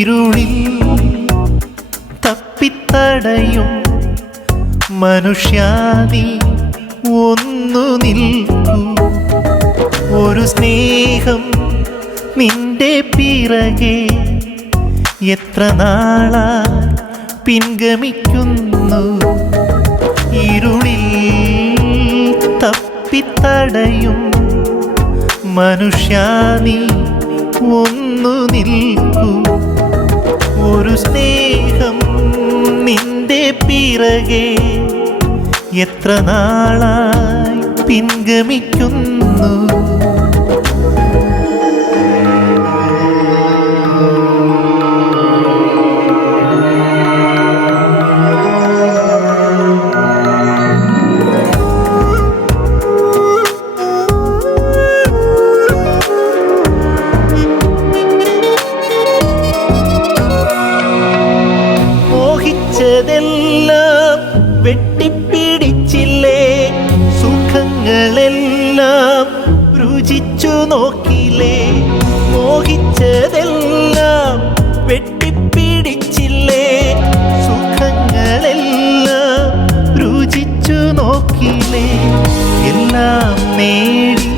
ഇരുളിൽ തപ്പിത്തടയും മനുഷ്യാതി ഒന്നു നിൽക്കും. ഒരു സ്നേഹം നിന്റെ പിറകെ എത്ര നാളാ പിൻഗമിക്കുന്നു. ഇരുളിൽ തപ്പിത്തടയും മനുഷ്യാനി ഒന്നു നിൽക്കൂ. ഒരു സ്നേഹം നിന്റെ പിറകെ എത്ര നാളായി പിൻഗമിക്കുന്നു. വെട്ടിപ്പിടിച്ചില്ലേ സുഖങ്ങളെല്ലാം രുചിച്ചു നോക്കിയില്ലേ? മോഹിച്ചതെല്ലാം വെട്ടിപ്പിടിച്ചില്ലേ? സുഖങ്ങളെല്ലാം രുചിച്ചു നോക്കിയില്ലേ? എല്ലാം നേടി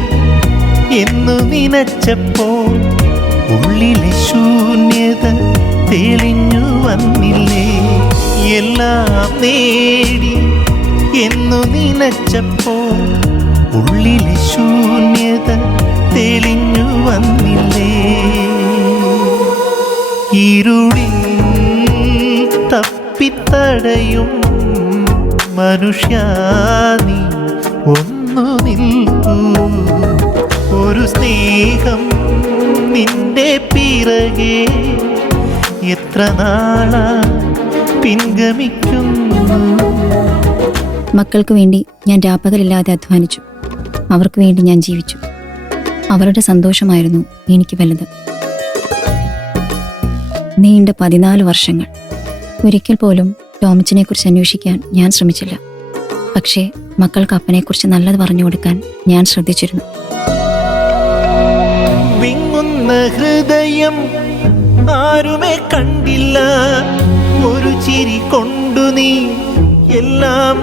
എന്നു നനച്ചപ്പോൾ ഉള്ളിലെ ശൂന്യത തെളിഞ്ഞു വന്നില്ലേ? എല്ലാം നേടി എന്നു നനച്ചപ്പോൾ ഉള്ളിൽ ശൂന്യത തെളിഞ്ഞു വന്നില്ലേ? ഇരുളി തപ്പിത്തടയും മനുഷ്യാനി ഒന്നു നിൽക്കൂ. ഒരു സ്നേഹം നിന്റെ പിറകെ എത്ര നാളാ പിൻഗമിക്കുന്നു. മക്കൾക്ക് വേണ്ടി ഞാൻ രാപ്പകലില്ലാതെ അധ്വാനിച്ചു. അവർക്ക് വേണ്ടി ഞാൻ ജീവിച്ചു. അവരുടെ സന്തോഷമായിരുന്നു എനിക്ക് വലുത്. നീണ്ട പതിനാല് വർഷങ്ങൾ. ഒരിക്കൽ പോലും ടോമിച്ചിനെ കുറിച്ച് അന്വേഷിക്കാൻ ഞാൻ ശ്രമിച്ചില്ല. പക്ഷേ മക്കൾക്ക് അപ്പനെക്കുറിച്ച് നല്ലത് പറഞ്ഞു കൊടുക്കാൻ ഞാൻ ശ്രദ്ധിച്ചിരുന്നു. ഹൃദയം ആരുമേ കണ്ടില്ല.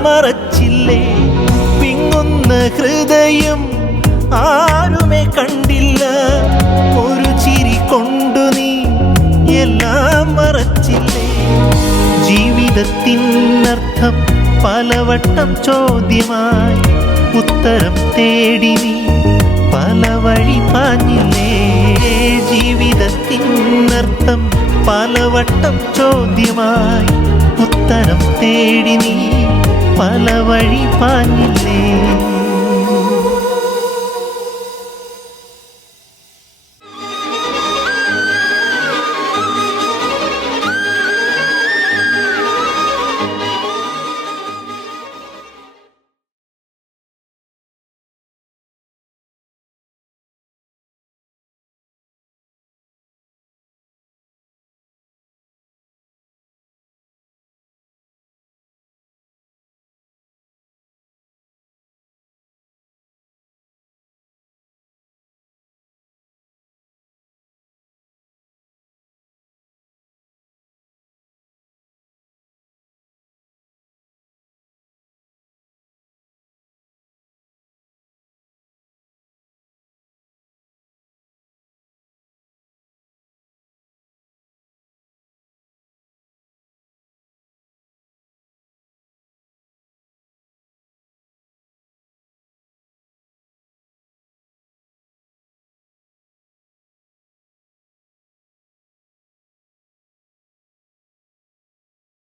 മറച്ചില്ലേ? പിങ്ങുന്ന ഹൃദയം ആരുമേ കണ്ടില്ല. ഒരു ചിരി കൊണ്ടു നീ എല്ലാം മറച്ചില്ലേ? ജീവിതത്തിനർത്ഥം പലവട്ടം ചോദ്യമായി ഉത്തരം തേടി നീ പല വഴി പാഞ്ഞില്ലേ? ജീവിതത്തിനർത്ഥം പലവട്ടം ചോദ്യമായി ഉത്തരം തേടി നീ പല വഴി പാഞ്ഞില്ലേ